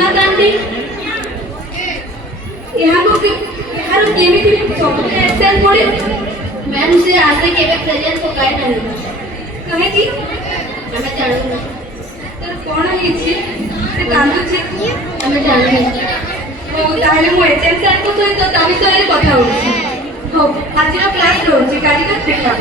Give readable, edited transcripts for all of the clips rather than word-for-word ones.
जोशना तांटी यहाँ को यार केमी सब एक्सेल पड़े मैम से आज तक केवल प्रेजेंट को गाइड नहीं कहे कि हमें जानू तर कौन है इच्छे से कांदू छे हमें जानू ओ ताले मु एचएम सर को तो ता विषय कथा होछि हो आज क्लास रहउछि काली का देखा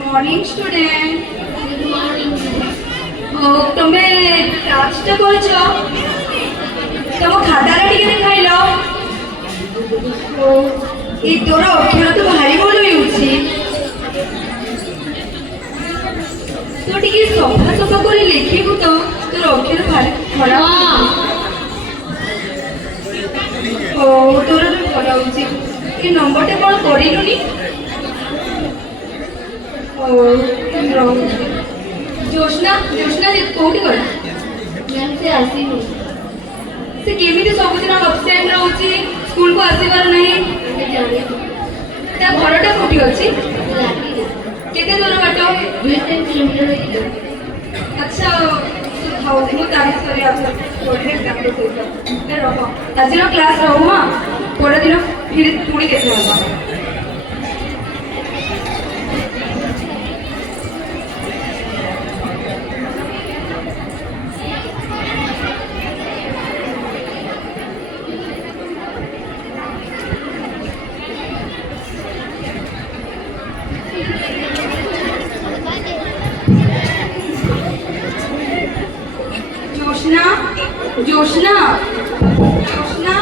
मॉर्निंग स्टूडेंट गुड मॉर्निंग हो तुमे क्लासटा करछ तुम खातारा टिके देखाइलो ओ ए तोर अक्षर तो भारी बोल होउछि तो टिके सफा सफा कर लिखिबु तो तोर अक्षर भारी खराब ओ तोर तो भल होउछि ए नंबरटा कोन करिलुनी जोशना जोशना कोठी कर मैम से आसी हूँ से केमिति सब दिन अब्सेंट रहउची स्कूल को आसीबार नहीं हमें जाने ता घरटा कोठी अछि लाठी केते दूर बाटो 2-3 किलोमीटर अच्छा हाउ मु तारीफ करे आप कोठे काम तो रहो आज क्लास रहो मां पर दिन फिर पुणी देखा जोशना जोशना जोशना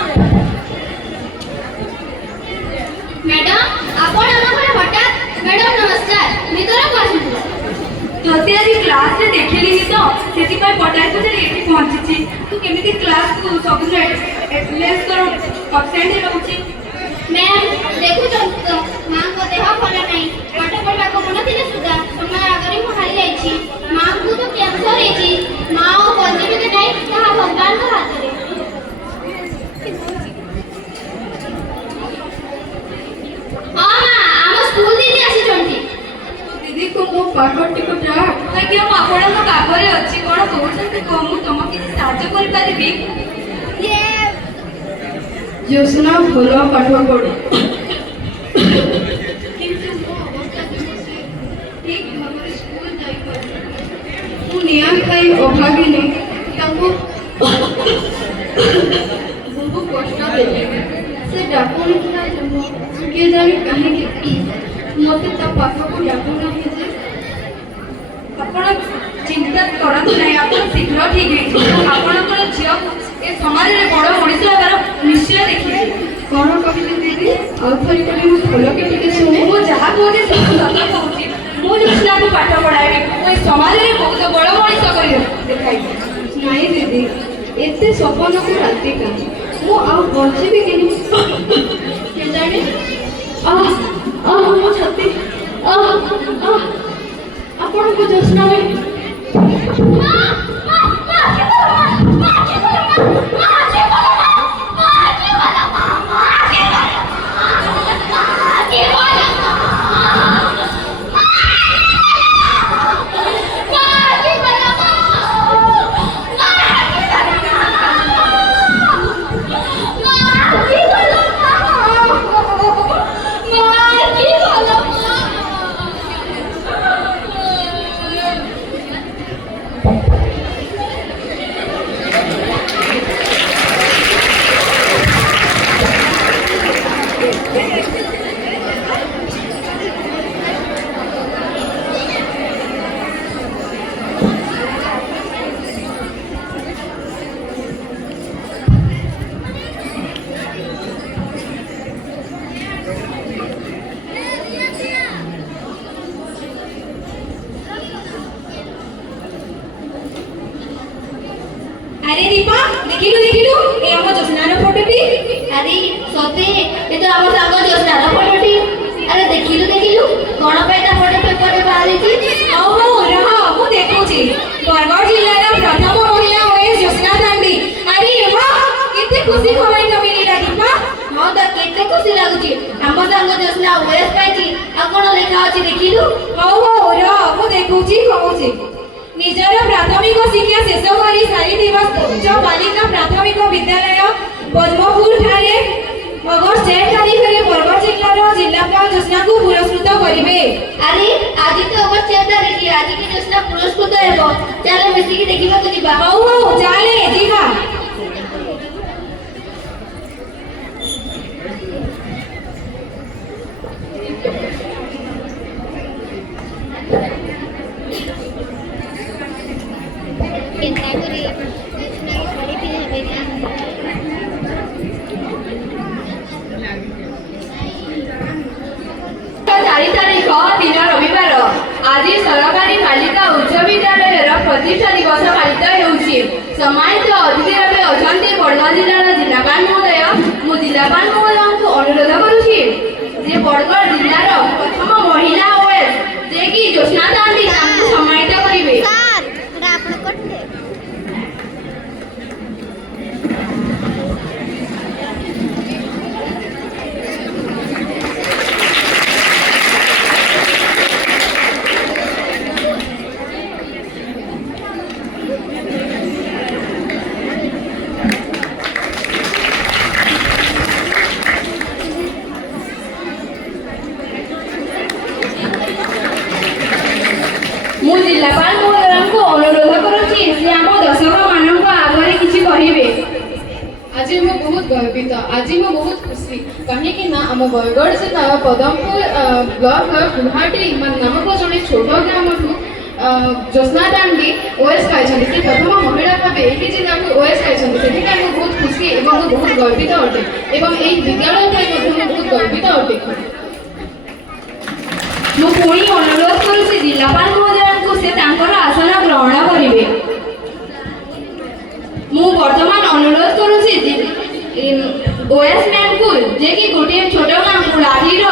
मैडम आपण हम घरे हठात मैडम नमस्कार मित्र को आसी तोते आज क्लास रे देखिली तो सेति पर पटाई को एठी पहुंची छी तू केमिति क्लास को सब दिन एटलेस करो अब्सेंट रहउची मैम देखु तो मां को देह भल नहीं पाठ पढ़ा को मन थिले सुधा समय आगरे मु हारी जाई छी मां को तो कैंसर है छी मां ओ बंदी के नहीं कहा भगवान का हाथ रे आम स्कूल दीदी आसी जंती दीदी को मो पाठटी को जा कि हम आपण को कागरे अछि कोन कहउछन को मु तम कि साहाय्य कर पारिबी ये जोशना भलो पाठ पढे किंतु मो अवस्था किसी ठीक भाବରେ स्कूल जाई पर मु निया खाई अभागिनी ताको बहुत कष्ट देले से डाकुनी किना जन्म के जाने काहे कि मते ता पाठ को डाकुना है जे आपण चिंता करत नहीं आपण शीघ्र ठीक है आपण को झियो ए समाज रे बड़ ओडिसा बार निश्चय देखि कोन कहिली दीदी आउथरी कले मु भलो के टिके सुने मु जहा कोजे सब सत कहूची मु जोशना को पाठ पढाई ओई समाज रे बहुत बड़ ओडिसा करी देखाई नहीं दीदी एते सपन को राति का मु आ बंचिबी केनी के जाने मो छाती आपण को जोशना में मां ସତେ ଏ ତ ଆମ ସାଙ୍ଗ ଜୋସ୍ନାର ଫଟୋଟି। ଆରେ ଦେଖିଲୁ କଣ ପାଇଁ ତା ଫଟୋ ପେପରରେ ବାହାରିଛି? ହଉ ରହ ମୁଁ ଦେଖୁଛି। ବରଗଡ଼ ଜିଲ୍ଲାର ପ୍ରଥମ ମହିଳା ଓଏସ୍ ଜ୍ୟୋତ୍ସ୍ନା ଦାଣ୍ଡି। ଆରେ ବାଃ, କେତେ ଖୁସି ଖବର ମିଳିଲା ଦୀପା। ହଁ ତ କେତେ ଖୁସି ଲାଗୁଛି। ଆମ ସାଙ୍ଗ ଜୋସ୍ନା ଓଏସ୍ ପାଇଛି। ଆଉ କଣ ଲେଖା ଅଛି ଦେଖିଲୁ? ହଉ ରହ ମୁଁ ଦେଖୁଛି କହୁଛି। ନିଜର ପ୍ରାଥମିକ ଶିକ୍ଷା ଶେଷ କରି ସାରିଥିବା ଉଚ୍ଚ ବାଳିକା ପ୍ରାଥମିକ ବିଦ୍ୟାଳୟ ପଦ୍ମପୁର ଠାରେ ଅଗଷ୍ଟ 6 ତାରିଖରେ ବରଗଡ଼ ଜିଲ୍ଲାର ଜିଲ୍ଲାପାଳ ଜ୍ୟୋତ୍ସ୍ନାଙ୍କୁ ପୁରସ୍କୃତ କରିବେ। ଆରେ ଆଜି ତ ଅଗଷ୍ଟ 6 ତାରିଖ, ଆଜି କି ଜୋସ୍ନା ପୁରସ୍କୃତ ହେବ। ଚାଲ ମିଶିକି ଦେଖିବାକୁ ଯିବା। ହଉ ଚାଲେ ଯିବା। ଚାରି ତାରିଖ ଦିନ ରବିବାର। ଆଜି ସରକାରୀ ବାଳିକା ଉଚ୍ଚ ବିଦ୍ୟାଳୟର ପ୍ରତିଷ୍ଠା ଦିବସ ପାଳିତ ହେଉଛି। ସମ୍ମାନିତ ଅତିଥି ଭାବେ ଅଛନ୍ତି ବରଗଡ଼ ଜିଲ୍ଲାର ଜିଲ୍ଲାପାଳ ମହୋଦୟ। ମୁଁ ଜିଲ୍ଲାପାଳ ମହୋଦୟଙ୍କୁ ଅନୁରୋଧ କରୁଛି ଯେ ବରଗଡ଼ ଜିଲ୍ଲାର ପ୍ରଥମ ମହିଳା ଓଏସ୍ ଯେ କି ଜ୍ୟୋତ୍ସ୍ନା ଦାଣ୍ଡି ତାଙ୍କୁ ସମ୍ମାନିତ କରିବେ। ମୁଁ ଜିଲ୍ଲାପାଳ ମହୋଦୟଙ୍କୁ ଅନୁରୋଧ କରୁଛି ଯେ ଆମ ଦର୍ଶକମାନଙ୍କ ଆଗରେ କିଛି କହିବେ। आज मैं बहुत गर्वित, आज मैं बहुत खुशी कहीं आम बरगढ़ जिला पदमपुर ब्लॉक गुवाहाटी नामक जड़े छोट ग्राम ଜ୍ୟୋତ୍ସ୍ନା ଦାଣ୍ଡି ओएस पाई से प्रथम महिला भाव यही जिला को ओएस पाई से बहुत खुशी और बहुत गर्वित अटे और यही विद्यालय बहुत गर्वित अटे। ମୁଁ ପୁଣି ଅନୁରୋଧ କରୁଛି ଜିଲ୍ଲାପାଳ ମହୋଦୟଙ୍କୁ ସେ ତାଙ୍କର ଆସନ ଗ୍ରହଣ କରିବେ। ମୁଁ ବର୍ତ୍ତମାନ ଅନୁରୋଧ କରୁଛି ଓଏସ୍ ମ୍ୟାମ୍ଙ୍କୁ ଯେ କି ଗୋଟିଏ ଛୋଟ ଗାଁ କୁଳାଠିର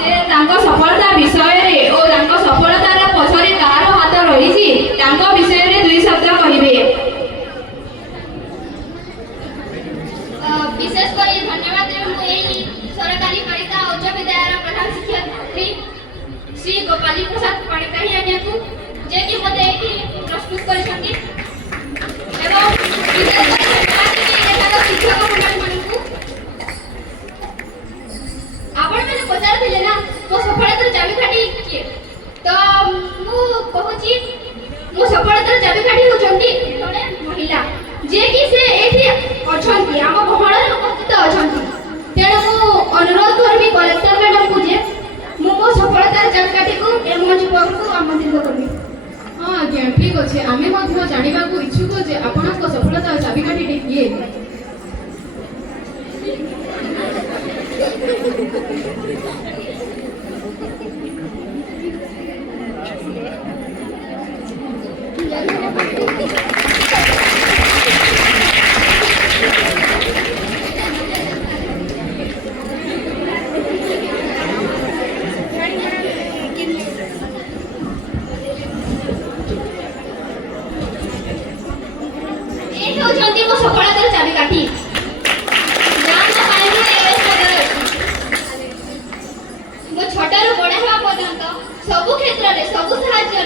ସେ ତାଙ୍କ ସଫଳତା ବିଷୟରେ ଓ ତାଙ୍କ ସଫଳତାର ପଛରେ କାହାର ହାତ ରହିଛି ତାଙ୍କ ବିଷୟରେ ଦୁଇ ଶବ୍ଦ କହିବେ। विशेष कर धन्यवाद देवी सरकारी बालिका उच्च विद्यालय प्रधान शिक्षयित्री श्री गोपाली प्रसाद पाणिग्राही आज्ञा को जे कि मते एठी प्रस्तुत करिसथि एवं विशेष कर धन्यवाद देवी एठार शिक्षक मंडली मानकु। आपण मैंने पचार थिले ना मो सफलतार चाबिकाठी किए तो मु कहूची मो सफलतार चाबिकाठी होचंती जणे महिला जे कि से एठी अछंती आम गहळर उपस्थित अछंती। तेणु मु अनुरोध करबी कलेक्टर मैडम को जे मु मो सफलतार चाबिकाठी को ए मंच पर को आमंत्रित करबी। हाँ आज्ञा ठीक अच्छे आम जानवा इच्छुक जे आपण सफलता चाबिकाठी किए। मो सफलतार चाबिकाठी मो छोटारू बड़ा हवा पर्यंत सब क्षेत्र में सब साहाय्य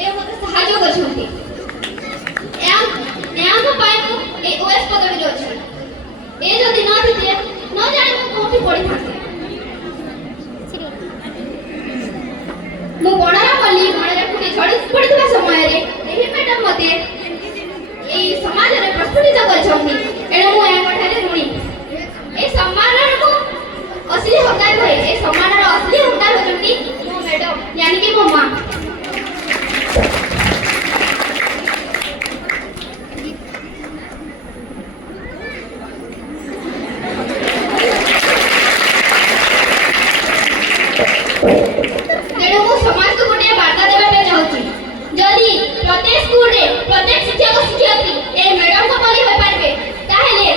ए मते साहाय्य करछंती एम पाई मु ए ओएस पदवी रे अछि ए जदि न थिते न जाने मु कोठी पड़ी थाते मु बणारा पल्ली बणारा कुटी छड़ी पड़ितबा समय रे एही मैडम मते ए समाज रे प्रस्फुटित करछंती एणे मु ए कठारे ऋणी ए सम्मान को असली हकदार भई ए सम्मान रो असली हकदार होचंती मो मैडम यानी कि मो मां। तेणु मु समाज को गोटे वार्ता देबा पे चाहूची जदि प्रत्येक स्कूल रे प्रत्येक शिक्षक शिक्षयित्री ए मैडम को परि होय पारबे ताहेले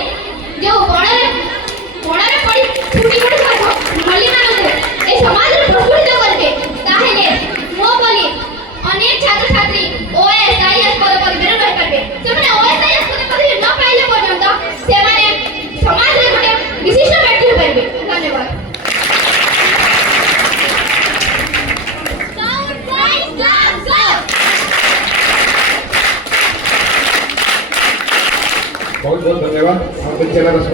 जो कोणारे पड़ी समाज रे प्रफुल्लित करबे ताहेले मो बोली अनेक छात्र छात्री ओएस आईएस पद पर रहि पारबे सेमाने ओएस आईएस पद पर न पाइले पर्यंत सेमाने समाज रे गोटे विशिष्ट व्यक्ति हो पारबे धन्यवाद बहुत बहुत धन्यवाद। आप विद्यालय का